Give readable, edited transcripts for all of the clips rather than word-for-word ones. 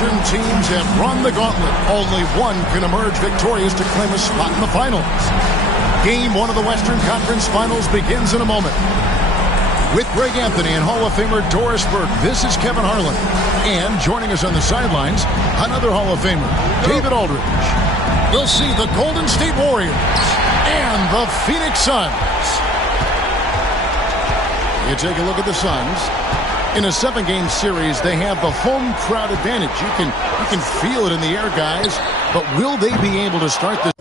Western teams have run the gauntlet. Only one can emerge victorious to claim a spot in the finals. Game one of the Western Conference Finals begins in a moment. With Greg Anthony and Hall of Famer Doris Burke, this is Kevin Harlan. And joining us on the sidelines, another Hall of Famer, David Aldridge. We'll see the Golden State Warriors and the Phoenix Suns. You take a look at the Suns. In a 7-game series, they have the home crowd advantage. You can feel it in the air, guys. But will they be able to start this?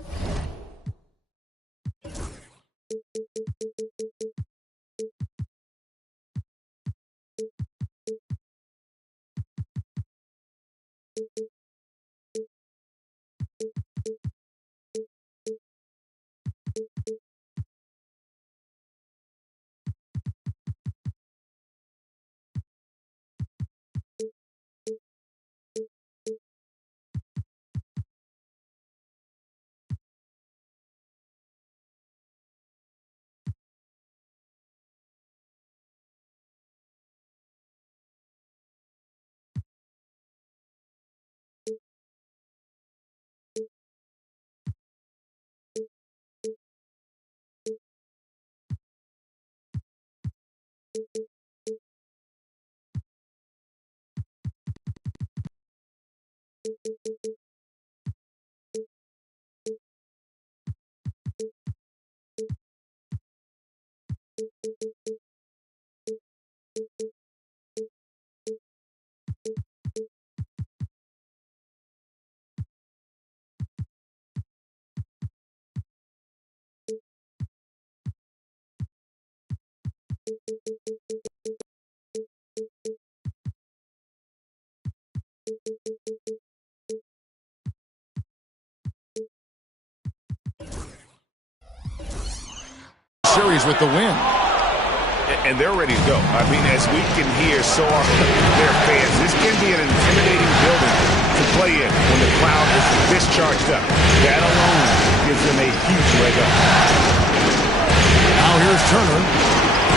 Series with the win. And they're ready to go. I mean, as we can hear so often, their fans, this can be an intimidating building to play in when the crowd is this charged up. That alone gives them a huge leg up. Now here's Turner.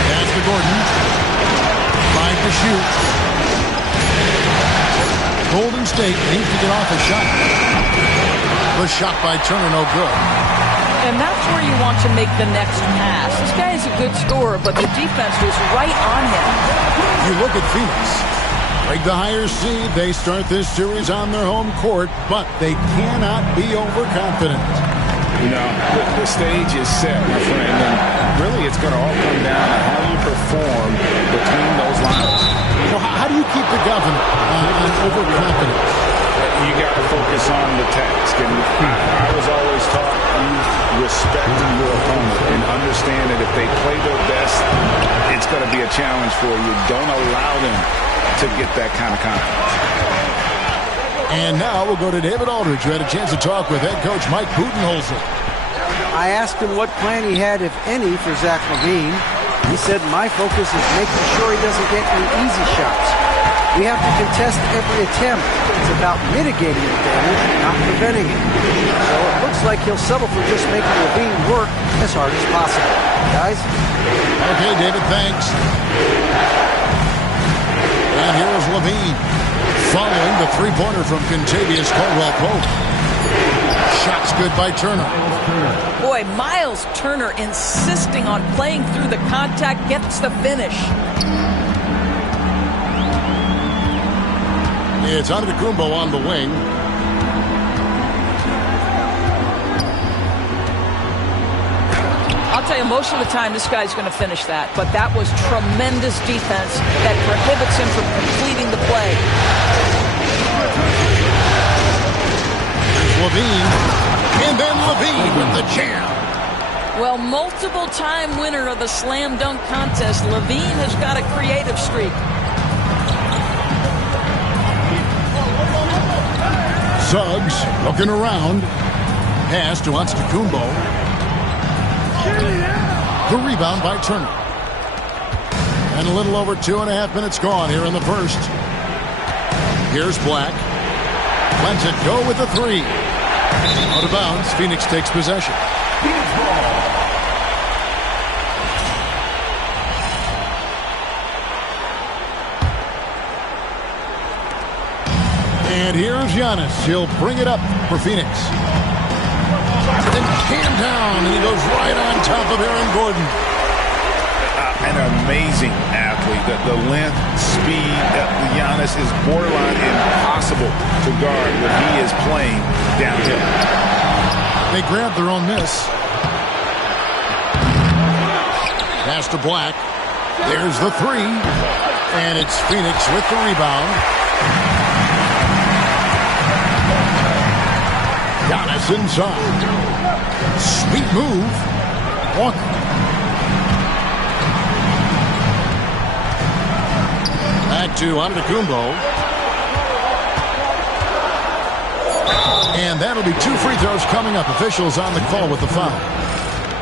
Pass to Gordon. Trying to shoot. Golden State needs to get off a shot. The shot by Turner, no good. And that's where you want to make the next pass. This guy is a good scorer, but the defense was right on him. You look at Phoenix. Break the higher seed. They start this series on their home court, but they cannot be overconfident. You know, the stage is set, my friend, and really it's going to all come down to how you perform between those lines. So how do you keep the governor on overconfidence? You got to focus on the task. And I was always taught you respect your opponent and understand that if they play their best, it's going to be a challenge for you. Don't allow them to get that kind of confidence. And now we'll go to David Aldridge, who had a chance to talk with head coach Mike Budenholzer. I asked him what plan he had, if any, for Zach LaVine. He said, my focus is making sure he doesn't get any easy shots. We have to contest every attempt. It's about mitigating the damage, not preventing it. So it looks like he'll settle for just making LaVine work as hard as possible. Guys? Okay, David, thanks. And here is LaVine, following the three-pointer from Kentavious Caldwell-Pope. Shots good by Turner. Boy, Miles Turner insisting on playing through the contact, gets the finish. It's Antetokounmpo on the wing. I'll tell you, most of the time this guy's going to finish that, but that was tremendous defense that prohibits him from completing the play. Levine, and then Levine with the jam. Well, multiple-time winner of the slam dunk contest, Levine has got a creative streak. Suggs looking around. Pass to Antetokounmpo. The rebound by Turner. And a little over 2.5 minutes gone here in the first. Here's Black. Lets it go with the three. Out of bounds. Phoenix takes possession. And here's Giannis. He'll bring it up for Phoenix. And jammed down, and he goes right on top of Aaron Gordon. An amazing athlete. The length, speed, Giannis is borderline impossible to guard when he is playing downhill. They grab their own miss. Pass to Black. There's the three. And it's Phoenix with the rebound. Giannis inside. Sweet move. Walker. Back to Antetokounmpo. And that'll be 2 free throws coming up. Officials on the call with the foul.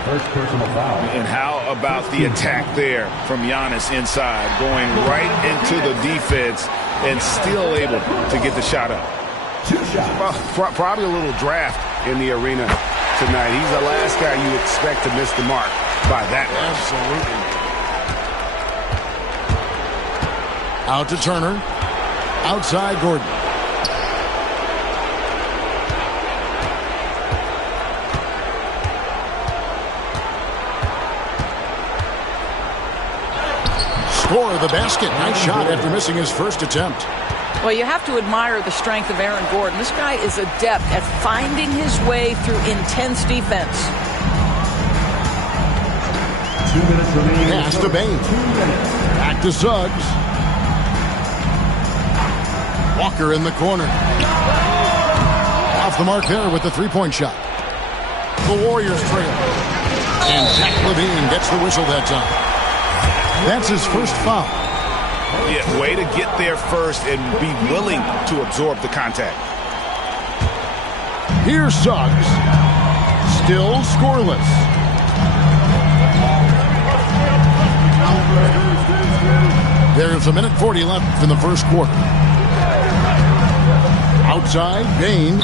First personal foul. And how about the attack there from Giannis inside, going right into the defense and still able to get the shot up. Well, probably a little draft in the arena tonight. He's the last guy you expect to miss the mark by that. Absolutely. Out to Turner. Outside Gordon. Score the basket. Nice shot after missing his first attempt. Well, you have to admire the strength of Aaron Gordon. This guy is adept at finding his way through intense defense. 2 minutes remaining. Pass to Bain. Back to Suggs. Walker in the corner. Off the mark there with the three-point shot. The Warriors trail. And Zach Levine gets the whistle that time. That's his first foul. Yeah, way to get there first and be willing to absorb the contact. Here's Suggs. Still scoreless. There's 1:40 left in the first quarter. Outside, Bain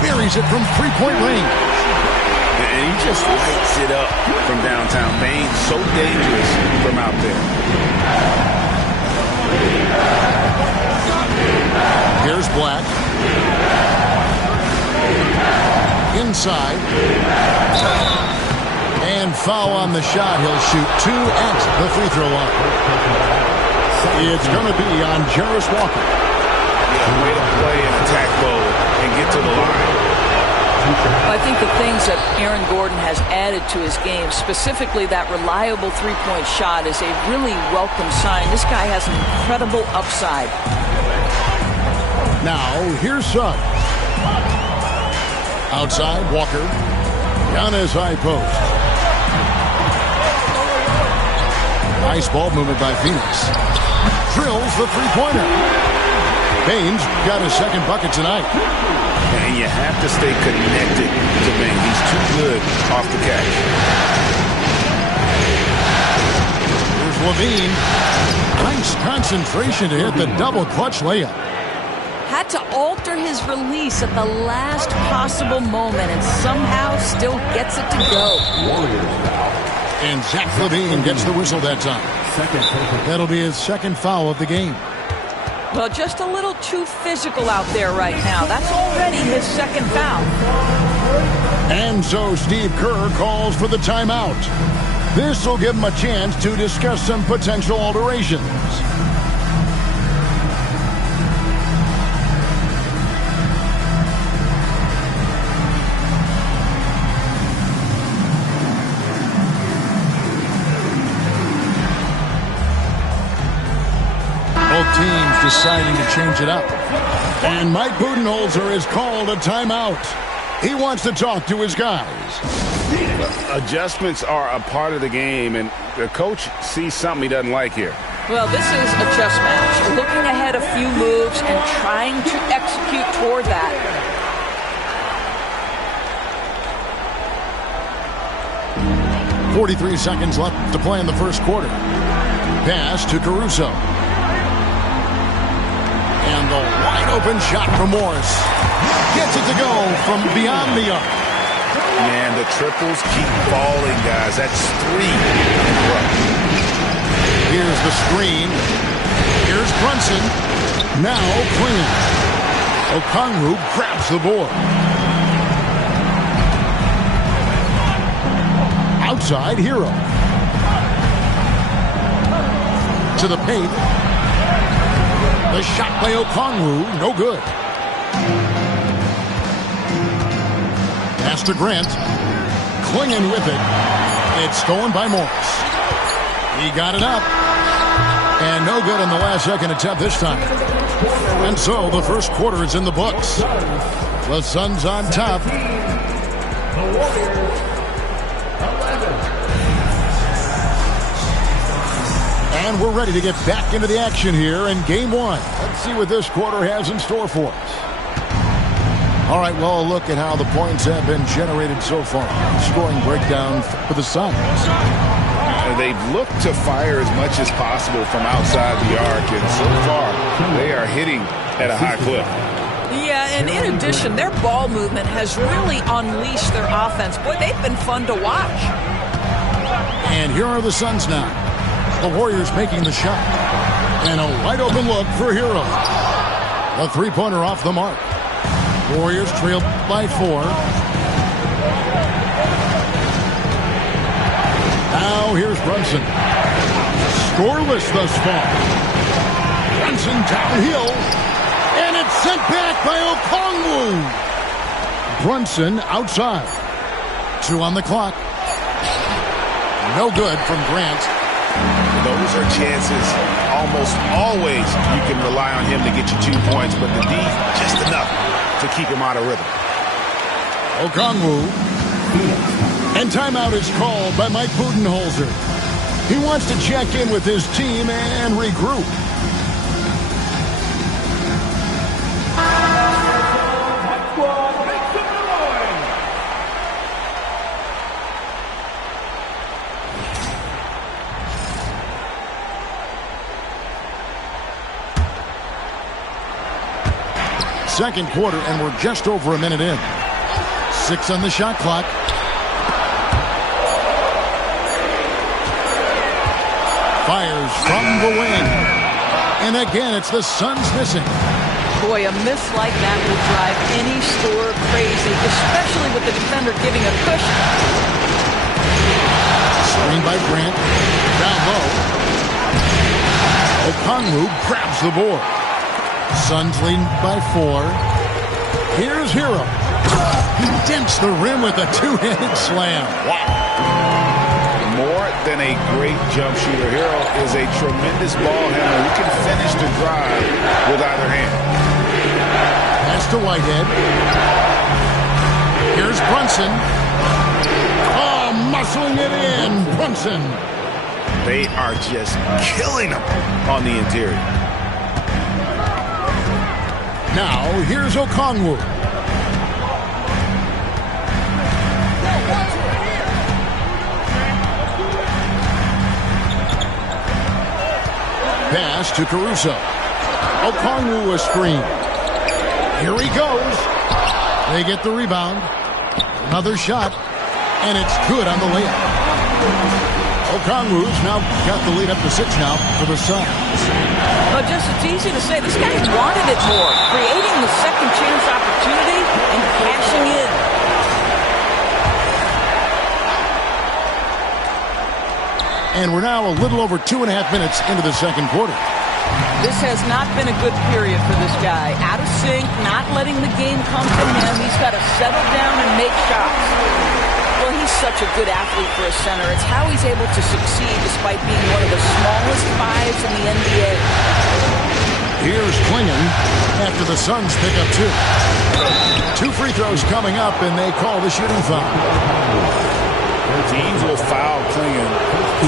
buries it from three-point range. And he just lights it up from downtown. Bain, so dangerous from out there. Here's Black. Inside. And foul on the shot. He'll shoot 2 at the free throw line. It's going to be on Jarris Walker. Yeah, way to play in attack mode and get to the line. I think the things that Aaron Gordon has added to his game, specifically that reliable three-point shot, is a really welcome sign. This guy has an incredible upside. Now, here's Suggs. Outside, Walker. Down his high post. Nice ball movement by Phoenix. Drills the three-pointer. Bain's got his second bucket tonight. And you have to stay connected to Bain. He's too good off the catch. Here's Levine. Nice concentration to hit the double clutch layup. Had to alter his release at the last possible moment and somehow still gets it to go. And Zach Levine gets the whistle that time. That'll be his second foul of the game. Well, just a little too physical out there right now. That's already his second foul. And so Steve Kerr calls for the timeout. This will give him a chance to discuss some potential alterations. Both teams deciding to change it up. And Mike Budenholzer has called a timeout. He wants to talk to his guys. Adjustments are a part of the game, and the coach sees something he doesn't like here. Well, this is a chess match. Looking ahead a few moves and trying to execute toward that. 43 seconds left to play in the first quarter. Pass to Caruso. And the wide-open shot from Morris. Gets it to go from beyond the arc. Man, the triples keep falling, guys. That's 3 in a row. Here's the screen. Here's Brunson. Now clean. Okongwu grabs the board. Outside, Hero. To the paint. The shot by Okongwu, no good. Pass to Grant. Clinging with it. It's stolen by Morris. He got it up. And no good on the last second attempt this time. And so the first quarter is in the books. The Suns on top. And we're ready to get back into the action here in game one. Let's see what this quarter has in store for us. All right, well, a look at how the points have been generated so far. Scoring breakdown for the Suns. They've looked to fire as much as possible from outside the arc, and so far they are hitting at a high clip. Yeah, and in addition, their ball movement has really unleashed their offense. Boy, they've been fun to watch. And here are the Suns now. The Warriors making the shot. And a wide-open look for Hero. A three-pointer off the mark. Warriors trail by 4. Now here's Brunson. Scoreless thus far. Brunson downhill. And it's sent back by Okongwu. Brunson outside. 2 on the clock. No good from Grant. Those are chances almost always you can rely on him to get you 2 points, but the D just enough to keep him out of rhythm. Okongwu. And timeout is called by Mike Budenholzer. He wants to check in with his team and regroup. Second quarter, and we're just over a minute in. 6 on the shot clock. Fires from the wing. And again, it's the Suns missing. Boy, a miss like that will drive any scorer crazy, especially with the defender giving a cushion. Screen by Grant. Down low. Okongwu grabs the board. Suns lead by 4. Here's Hero. He dents the rim with a two-handed slam. Wow. More than a great jump shooter, Hero is a tremendous ball handler who can finish the drive with either hand. Pass to Whitehead. Here's Brunson. Oh, muscling it in. Brunson. They are just killing them on the interior. Now, here's Okongwu. Pass to Caruso. Okongwu a screen. Here he goes. They get the rebound. Another shot. And it's good on the layup. Okongwu's now got the lead up to 6 now for the Suns. But just it's easy to say this guy wanted it more, creating the second chance opportunity and cashing in. And we're now a little over 2.5 minutes into the second quarter. This has not been a good period for this guy. Out of sync, not letting the game come to him. He's got to settle down and make shots. Well, he's such a good athlete for a center. It's how he's able to succeed despite being one of the smallest fives in the NBA. Here's Klingon after the Suns pick up 2. 2 free throws coming up, and they call the shooting foul. Teams will foul Klingon.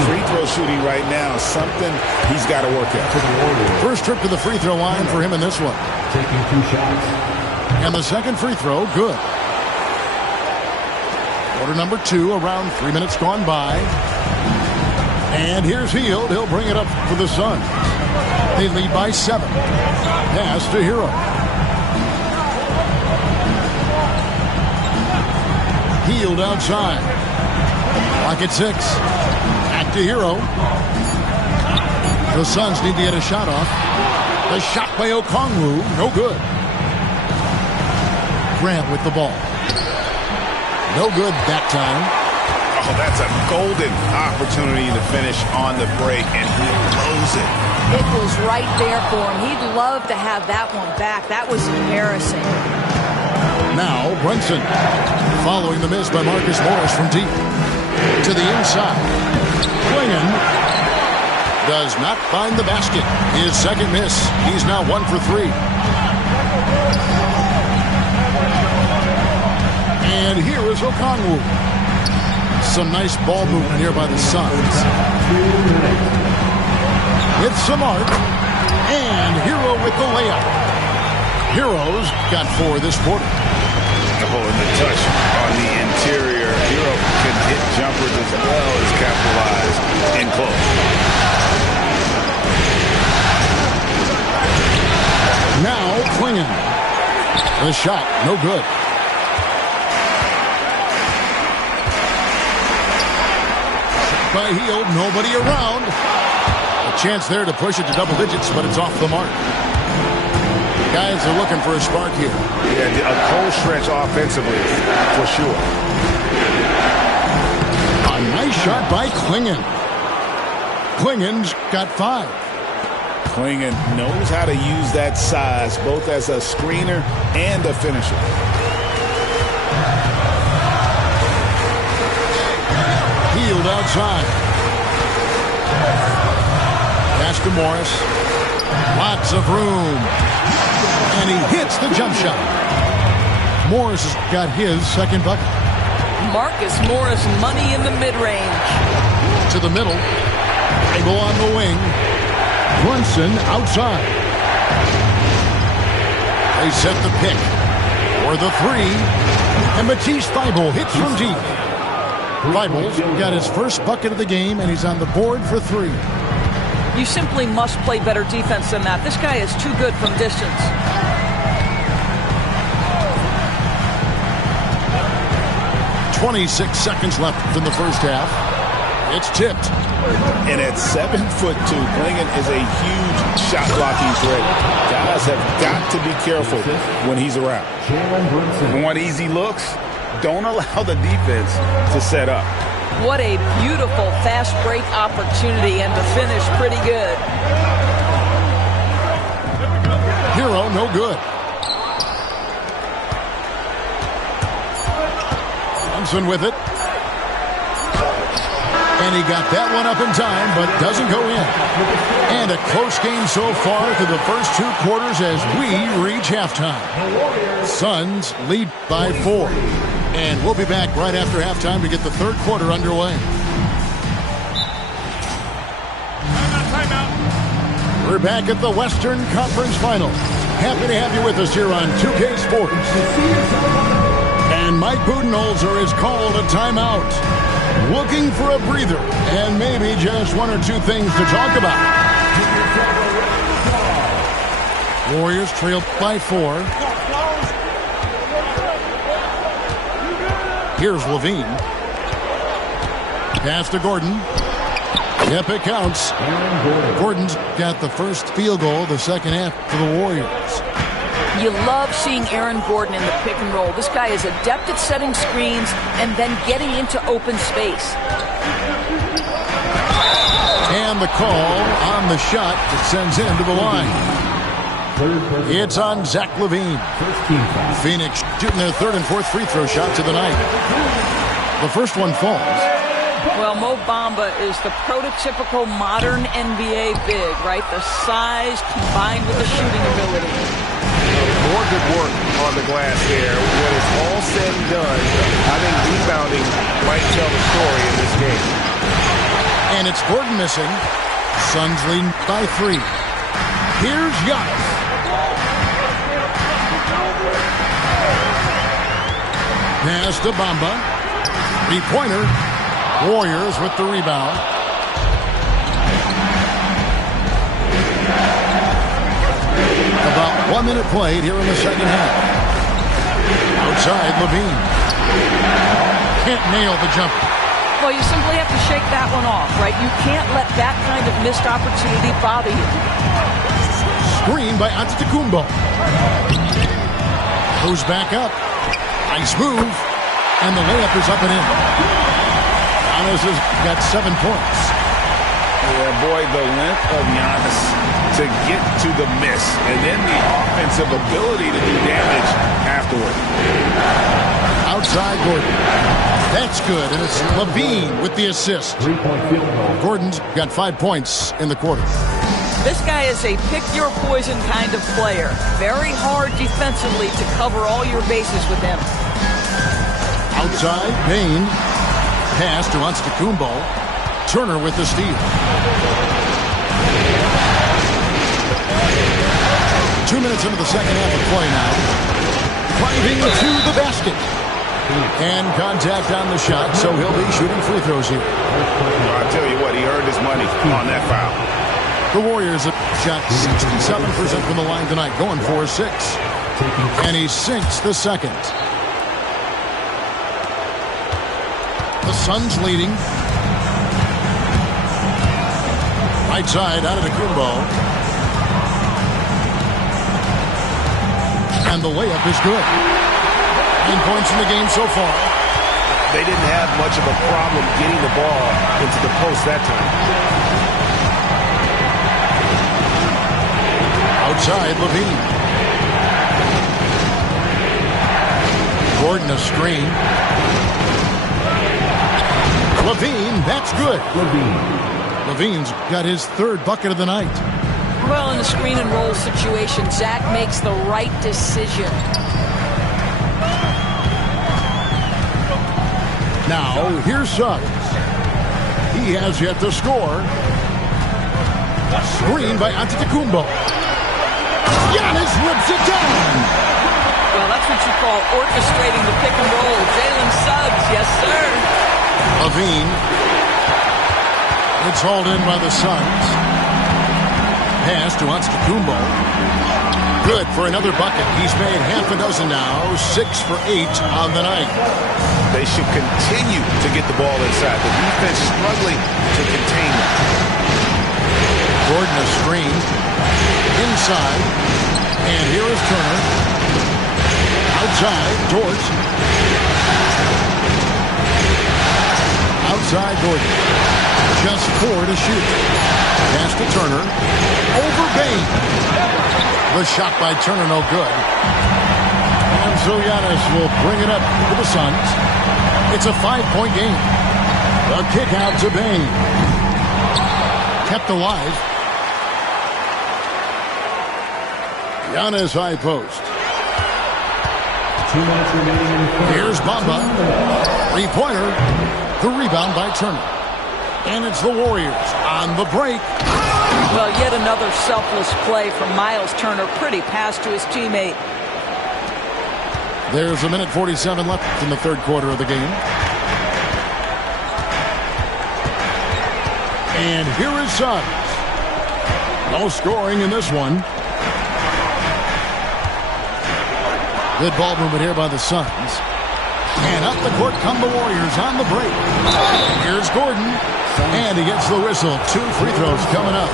Free throw shooting right now is something he's got to work at. First trip to the free throw line for him in this one. Taking 2 shots. And the second free throw, good. Quarter number 2, around 3 minutes gone by. And here's Hield. He'll bring it up for the Suns. They lead by 7. Pass to Hero. Hield outside. Clock at 6. Back to Hero. The Suns need to get a shot off. The shot by Okongwu. No good. Grant with the ball. No good that time. Oh, that's a golden opportunity to finish on the break, and he blows it. It was right there for him. He'd love to have that one back. That was embarrassing. Now Brunson following the miss by Marcus Morris from deep. To the inside. Klingon does not find the basket. His second miss. He's now 1 for 3. And here is Okongwu. Some nice ball movement here by the Suns. With some arc. And Hero with the layup. Hero's got 4 this quarter. Oh, and the touch on the interior. Hero can hit jumpers as well as capitalize in close. Now Klingon. The shot, no good. By Hield, nobody around. A chance there to push it to double digits, but it's off the mark. Guys are looking for a spark here. Yeah, a cold stretch offensively, for sure. A nice shot by Klingon. Klingon's got 5. Klingon knows how to use that size, both as a screener and a finisher. Hield outside. Pass to Morris. Lots of room. And he hits the jump shot. Morris has got his second bucket. Marcus Morris, money in the mid-range. To the middle. Angle on the wing. Brunson outside. They set the pick for the 3. And Matisse Thybulle hits from deep. Thybulle's got his first bucket of the game, and he's on the board for 3. You simply must play better defense than that. This guy is too good from distance. .26 seconds left in the first half. It's tipped. And at 7'2", Klingon is a huge shot blocking threat. Guys have got to be careful when he's around. Want easy looks? Don't allow the defense to set up. What a beautiful fast break opportunity, and to finish pretty good. Hero, no good. Brunson with it. And he got that one up in time, but doesn't go in. And a close game so far through the first 2 quarters as we reach halftime. Suns lead by 4. And we'll be back right after halftime to get the third quarter underway. Timeout. We're back at the Western Conference Finals. Happy to have you with us here on 2K Sports. And Mike Budenholzer is called a timeout. Looking for a breather and maybe just 1 or 2 things to talk about. Warriors trail by 4. Here's Levine. Pass to Gordon. Yep, it counts. Gordon's got the first field goal of the second half for the Warriors. You love seeing Aaron Gordon in the pick and roll. This guy is adept at setting screens and then getting into open space. And the call on the shot that sends him to the line. It's on Zach LaVine. Phoenix shooting their third and fourth free throw shots of the night. The first one falls. Well, Mo Bamba is the prototypical modern NBA big, right? The size combined with the shooting ability. More good work on the glass there. When it's all said and done, I think rebounding might tell the story in this game. And it's Gordon missing. Suns leading by 3. Here's Giannis. Pass to Bamba. 3-pointer. Warriors with the rebound. About 1 minute played here in the second half. Outside, LaVine. Can't nail the jumper. Well, you simply have to shake that one off, right? You can't let that kind of missed opportunity bother you. Screen by Antetokounmpo. Goes back up. Nice move. And the layup is up and in. Giannis has got 7 points. Yeah, boy, the length of Giannis to get to the miss, and then the offensive ability to do damage afterward. Outside Gordon. That's good, and it's LaVine with the assist. 3-point field goal. Gordon's got 5 points in the quarter. This guy is a pick-your-poison kind of player. Very hard defensively to cover all your bases with him. Outside, Payne. Pass to Antetokounmpo. Turner with the steal. 2 minutes into the second half of play now. Driving to the basket. And contact on the shot, so he'll be shooting free throws here. I'll tell you what, he earned his money on that foul. The Warriors have shot 67% from the line tonight, going 4-6. And he sinks the second. The Suns leading. Right side, out of the Kumbo. And the layup is good. 9 points in the game so far. They didn't have much of a problem getting the ball into the post that time. Outside, LaVine. Gordon a screen. LaVine, that's good. LaVine's got his third bucket of the night. Well, in the screen and roll situation, Zach makes the right decision. Now, here's Suggs. He has yet to score. Screen by Antetokounmpo. Giannis rips it down. Well, that's what you call orchestrating the pick and roll. Jalen Suggs, yes, sir. LaVine. It's hauled in by the Suns. Pass to Antetokounmpo. Good for another bucket. He's made half a dozen now. 6 for 8 on the night. They should continue to get the ball inside. The defense struggling to contain them. Gordon a screen. Inside. And here is Turner. Outside, Dort. Outside, Gordon. Just 4 to shoot. Pass to Turner. Over Bain. The shot by Turner, no good. And so Giannis will bring it up to the Suns. It's a 5-point game. The kick out to Bain. Kept alive. Giannis high post. 2 minutes remaining in the quarter. Here's Bamba. 3-pointer. The rebound by Turner. And it's the Warriors on the break. Well, yet another selfless play from Miles Turner. Pretty pass to his teammate. There's a minute 47 left in the third quarter of the game. And here is Suggs. No scoring in this one. Good ball movement here by the Suns. And up the court come the Warriors on the break. Here's Gordon. And he gets the whistle. 2 free throws coming up.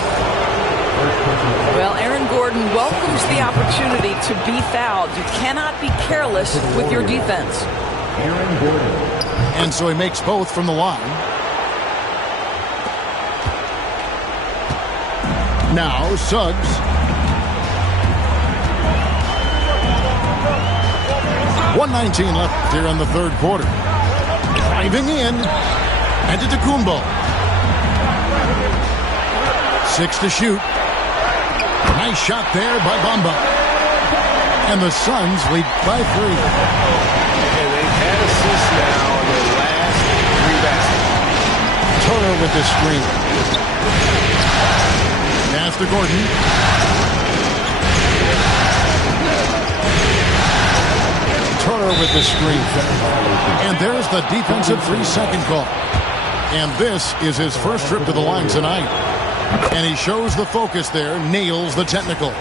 Well, Aaron Gordon welcomes the opportunity to be fouled. You cannot be careless with your defense. Aaron Gordon. And so he makes both from the line. Now Suggs. .119 left here in the third quarter. Driving in. And to Kumbo. 6 to shoot. Nice shot there by Bamba. And the Suns lead by 3. And they've had assists now in their last 3 baskets. Turner with the screen. Pass to Gordon. Turner with the screen. And there's the defensive 3-second call. And this is his first trip to the line tonight. And he shows the focus there, nails the technical.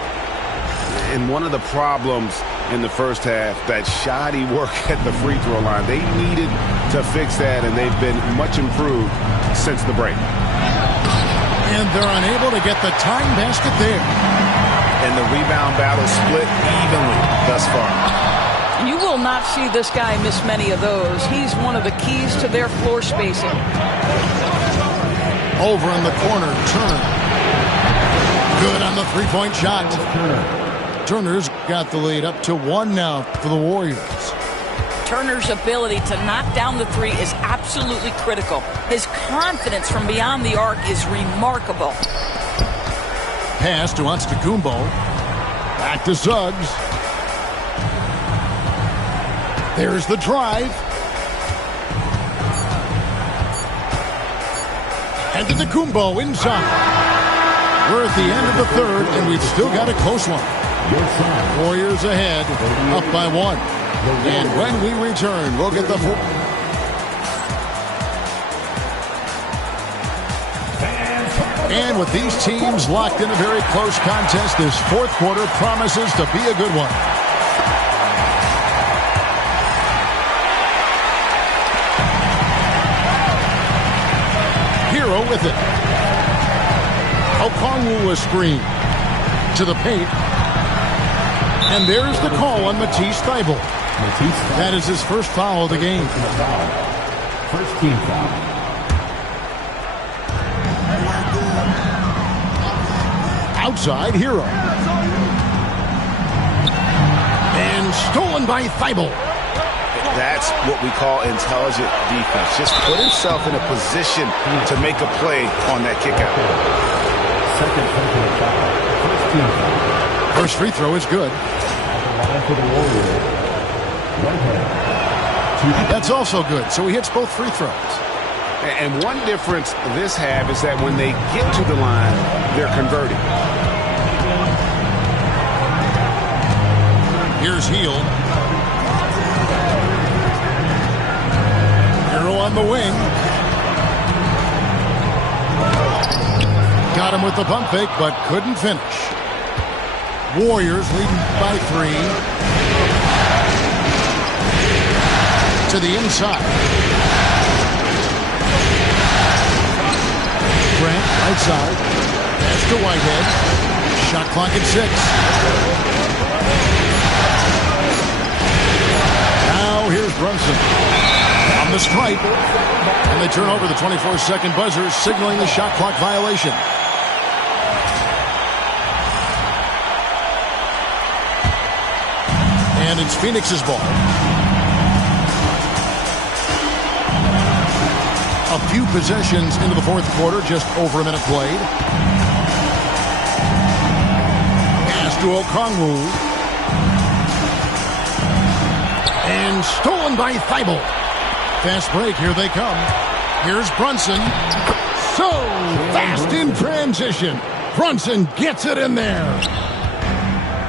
And one of the problems in the first half, that shoddy work at the free throw line. They needed to fix that, and they've been much improved since the break. And they're unable to get the tying basket there. And the rebound battle split evenly thus far. You will not see this guy miss many of those. He's one of the keys to their floor spacing. Over in the corner, Turner. Good on the three-point shot. Turner's got the lead up to 1 now for the Warriors. Turner's ability to knock down the three is absolutely critical. His confidence from beyond the arc is remarkable. Pass to Antetokounmpo. Back to Suggs. There's the drive. And Antetokounmpo inside. We're at the end of the third, and we've still got a close one. Warriors ahead, up by 1. And when we return, we'll get the full. And with these teams locked in a very close contest, this fourth quarter promises to be a good one. Hero with it. Okongwu a screen to the paint. And there's the call on Matisse Thybulle. That is his first foul of the game. First team foul. Outside, Hero. And stolen by Thybulle. That's what we call intelligent defense. Just put himself in a position to make a play on that kick out. Second personal foul. First team foul. First free throw is good. For the Warriors. That's also good. So he hits both free throws. And one difference this half is that when they get to the line, they're converting. Here's Heel. Hero on the wing. Got him with the pump fake, but couldn't finish. Warriors leading by 3. To the inside. Grant outside. Pass to Whitehead. Shot clock at 6. Now here's Brunson. On the stripe. And they turn over the 24-second buzzer, signaling the shot clock violation. And it's Phoenix's ball. A few possessions into the fourth quarter, just over a minute played. Pass to Okongwu. And stolen by Thybulle. Fast break, here they come. Here's Brunson. So fast in transition. Brunson gets it in there.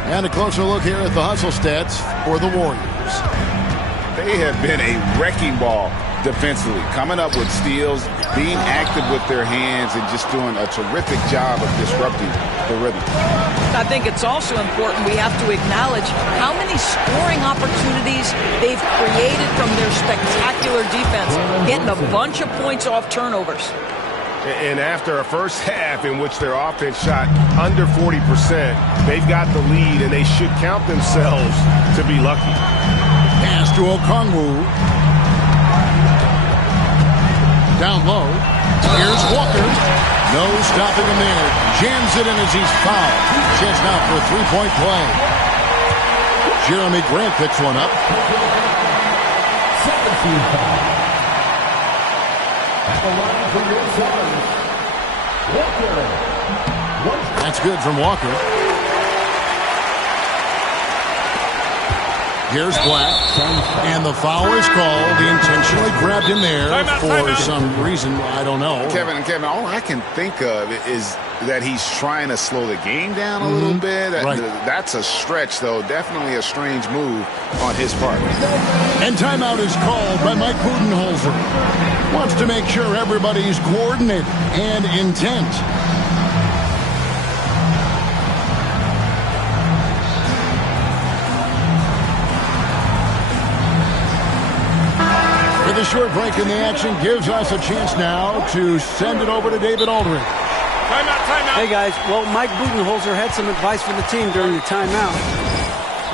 And a closer look here at the hustle stats for the Warriors. They have been a wrecking ball defensively, coming up with steals, being active with their hands, and just doing a terrific job of disrupting the rhythm. I think it's also important we have to acknowledge how many scoring opportunities they've created from their spectacular defense, getting a bunch of points off turnovers. And after a first half in which their offense shot under 40%, they've got the lead, and they should count themselves to be lucky. Pass to Okongwu. Down low. Here's Walker. No stopping him there. Jams it in as he's fouled. Chance now for a three-point play. Jeremy Grant picks one up. 17 foul. At the line for your Suns, Walker. That's good from Walker. Here's Black, and the foul is called. He intentionally grabbed him there for some reason. I don't know. Kevin, all I can think of is that he's trying to slow the game down a little bit. Right. That's a stretch, though. Definitely a strange move on his part. And timeout is called by Mike Budenholzer. Wants to make sure everybody's coordinated and intent. The short break in the action gives us a chance now to send it over to David Aldridge. Timeout. Hey, guys. Well, Mike Budenholzer had some advice for the team during the timeout.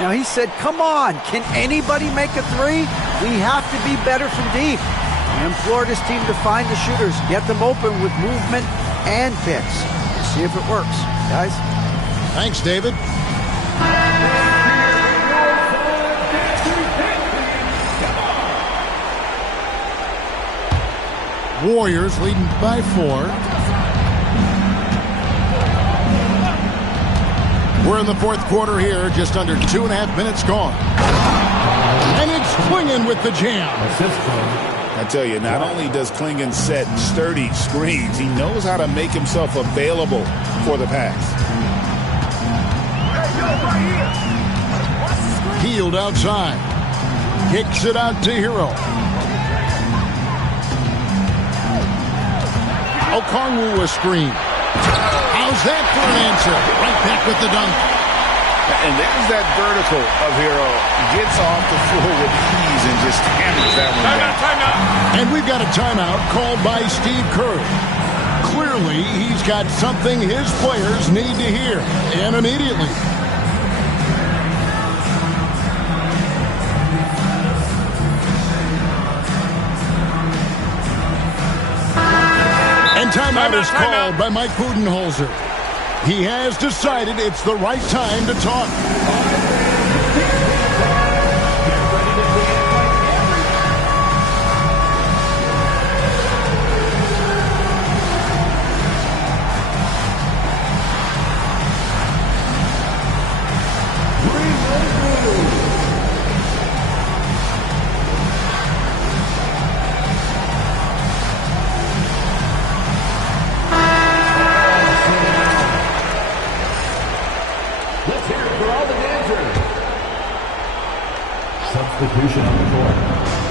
Now, he said, come on, can anybody make a three? We have to be better from deep. He implored his team to find the shooters, get them open with movement and picks. We'll see if it works, guys. Thanks, David. Warriors leading by 4. We're in the fourth quarter here, just under 2.5 minutes gone. And it's Klingon with the jam. I tell you, not only does Klingon set sturdy screens, he knows how to make himself available for the pass. Healed outside. Kicks it out to Hero. Okongwu a screen. How's that for an answer? Right back with the dunk. And there's that vertical of Hero. Gets off the floor with ease and just hammers that one down. Timeout. And we've got a timeout called by Steve Kerr. Clearly, he's got something his players need to hear, and immediately. And timeout is called by Mike Budenholzer. He has decided it's the right time to talk.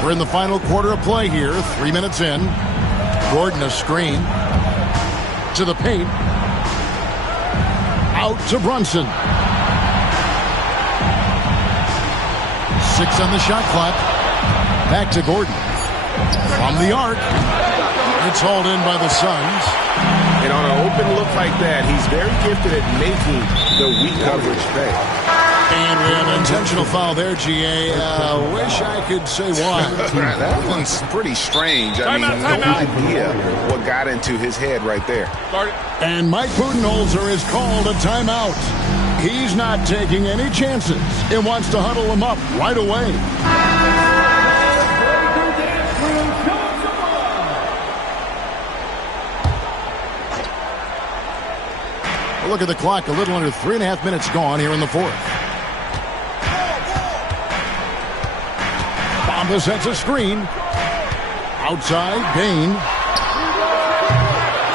We're in the final quarter of play here. 3 minutes in. Gordon a screen. To the paint. Out to Brunson. 6 on the shot clock. Back to Gordon. From the arc. It's hauled in by the Suns. And on an open look like that, he's very gifted at making the weak coverage pay. And we have an intentional foul there, GA. Wish I could say why. That one's pretty strange. I mean, no idea what got into his head right there. And Mike Budenholzer is called a timeout. He's not taking any chances and wants to huddle him up right away. Look at the clock. A little under 3.5 minutes gone here in the fourth. Bamba sets a screen. Outside, Bain.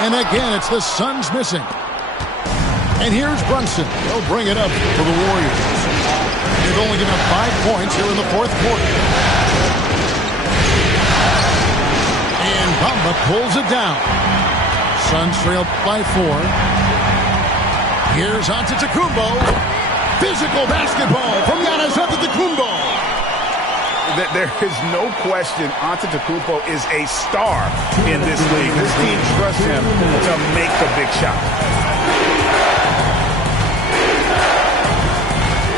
And again, it's the Suns missing. And here's Brunson. They'll bring it up for the Warriors. They've only given up 5 points here in the fourth quarter. And Bamba pulls it down. Suns trail by 4. Here's Antetokounmpo. Physical basketball from Giannis Antetokounmpo. There is no question Antetokounmpo is a star in this league. This team trusts him to make the big shot.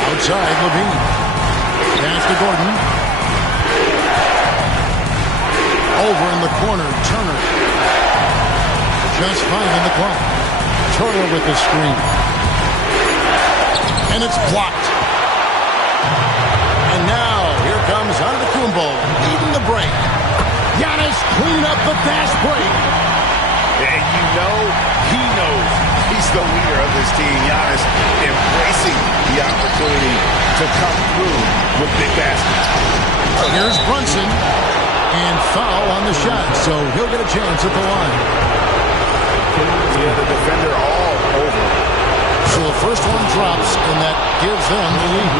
Outside, Levine. Pass to Gordon. Over in the corner, Turner. Just 5 on the clock. Turner with the screen. And it's blocked. And now, here comes Antetokounmpo leading the break. Giannis clean up the fast break. And you know, he knows he's the leader of this team. Giannis embracing the opportunity to come through with big baskets. Here's Brunson. And foul on the shot, so he'll get a chance at the line. Yeah, the defender all over. So the first one drops, and that gives them the lead.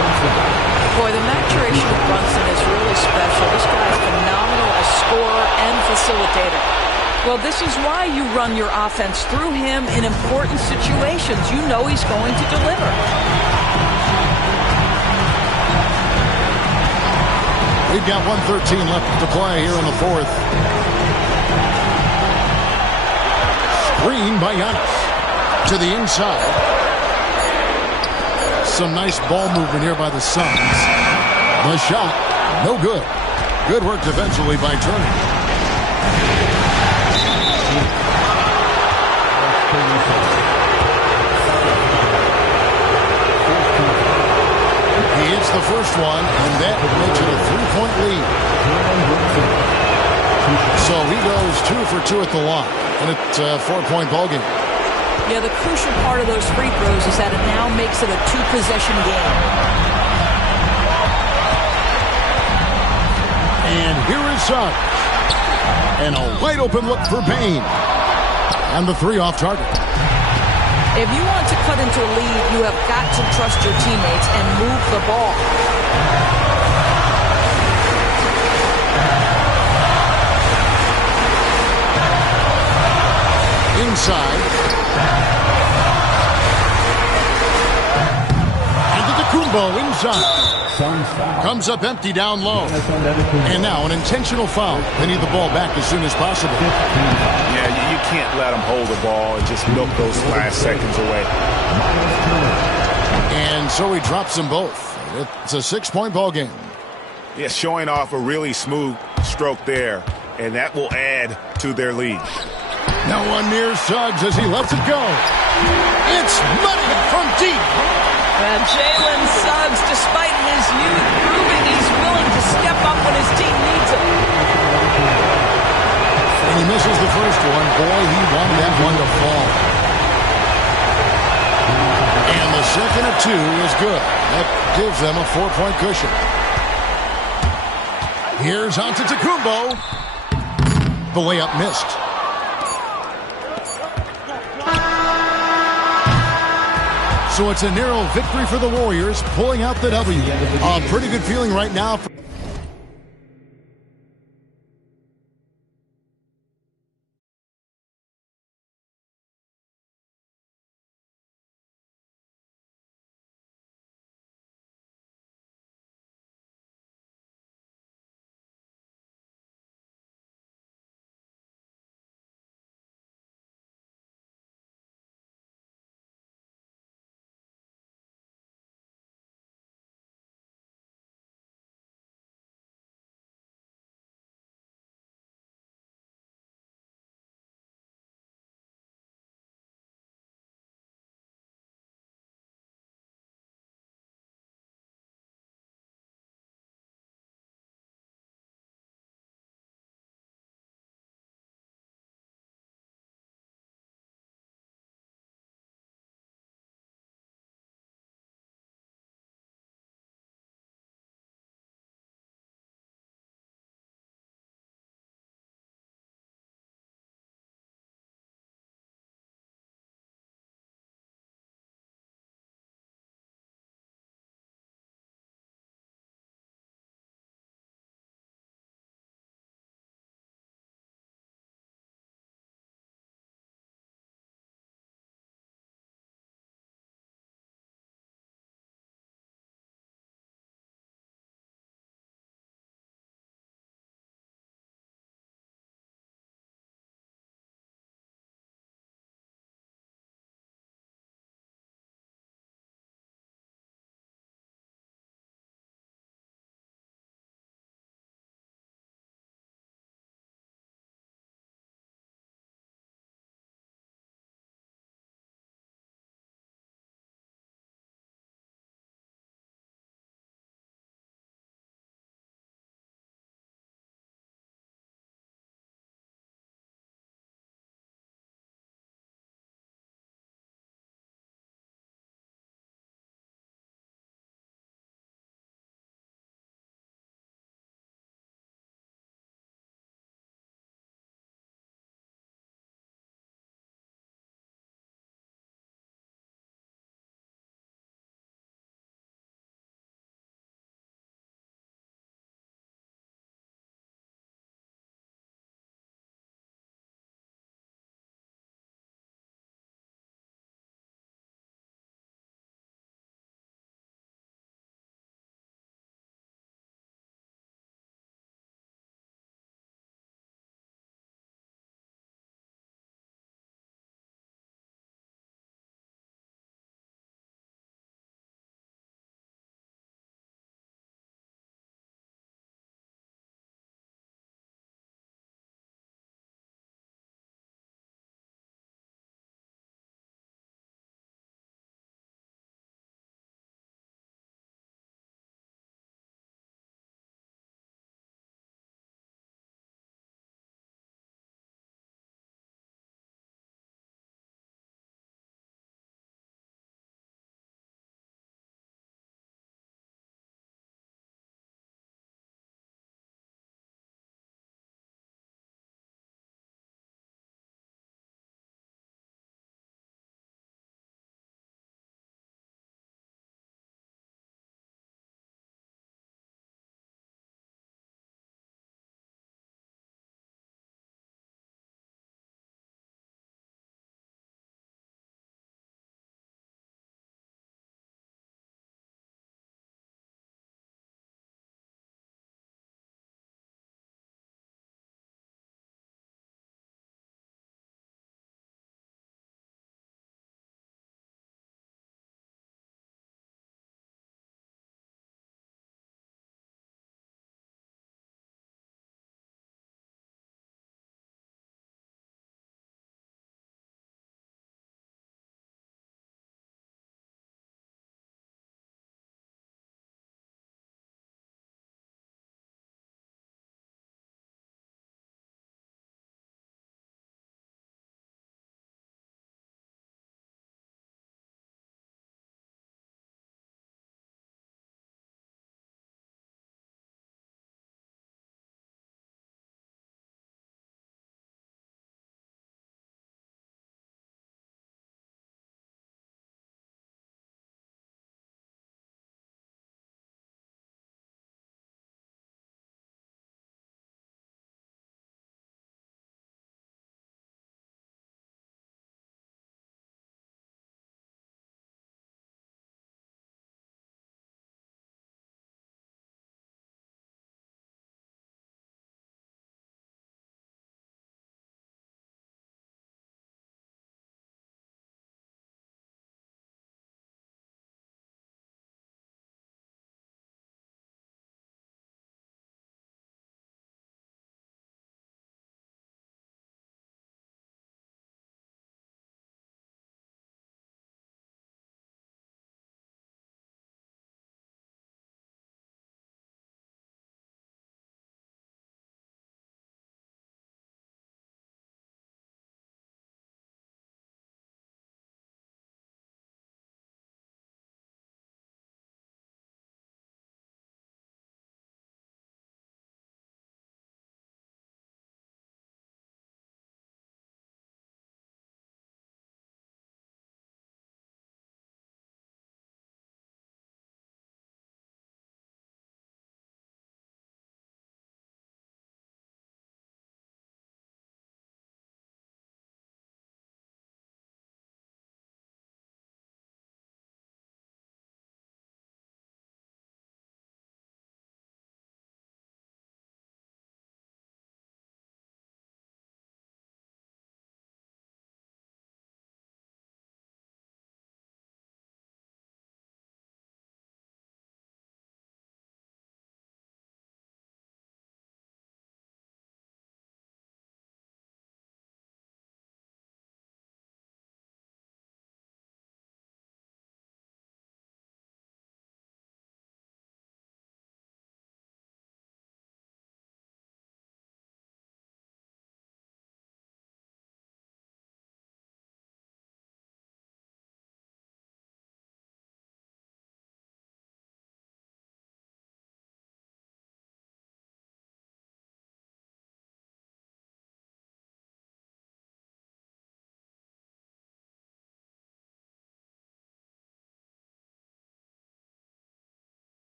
Boy, the maturation of Brunson is really special. This guy's phenomenal as scorer and facilitator. Well, this is why you run your offense through him in important situations. You know he's going to deliver. We've got 1:13 left to play here in the fourth. Screen by Giannis to the inside. Some nice ball movement here by the Suns. The shot, no good. Good work defensively by Turner. He hits the first one, and that makes it a 3-point lead. So he goes 2 for 2 at the line, and it's a 4-point ballgame. Yeah, the crucial part of those free throws is that it now makes it a 2-possession game. And here is Suggs. And a wide open look for Payne. And the 3 off target. If you want to cut into a lead, you have got to trust your teammates and move the ball. Inside. Antetokounmpo inside. Comes up empty down low. And now an intentional foul. They need the ball back as soon as possible. Yeah, you can't let them hold the ball and just milk those last seconds away. And so he drops them both. It's a 6-point ball game. Yeah, showing off a really smooth stroke there, and that will add to their lead. Now one near Suggs as he lets it go. It's money from deep. And Jalen Suggs, despite his youth, proving he's willing to step up when his team needs him. And he misses the first one. Boy, he wanted that one to fall. And the second of 2 is good. That gives them a 4-point cushion. Here's Antetokounmpo. The layup missed. So it's a narrow victory for the Warriors, pulling out the W. A pretty good feeling right now.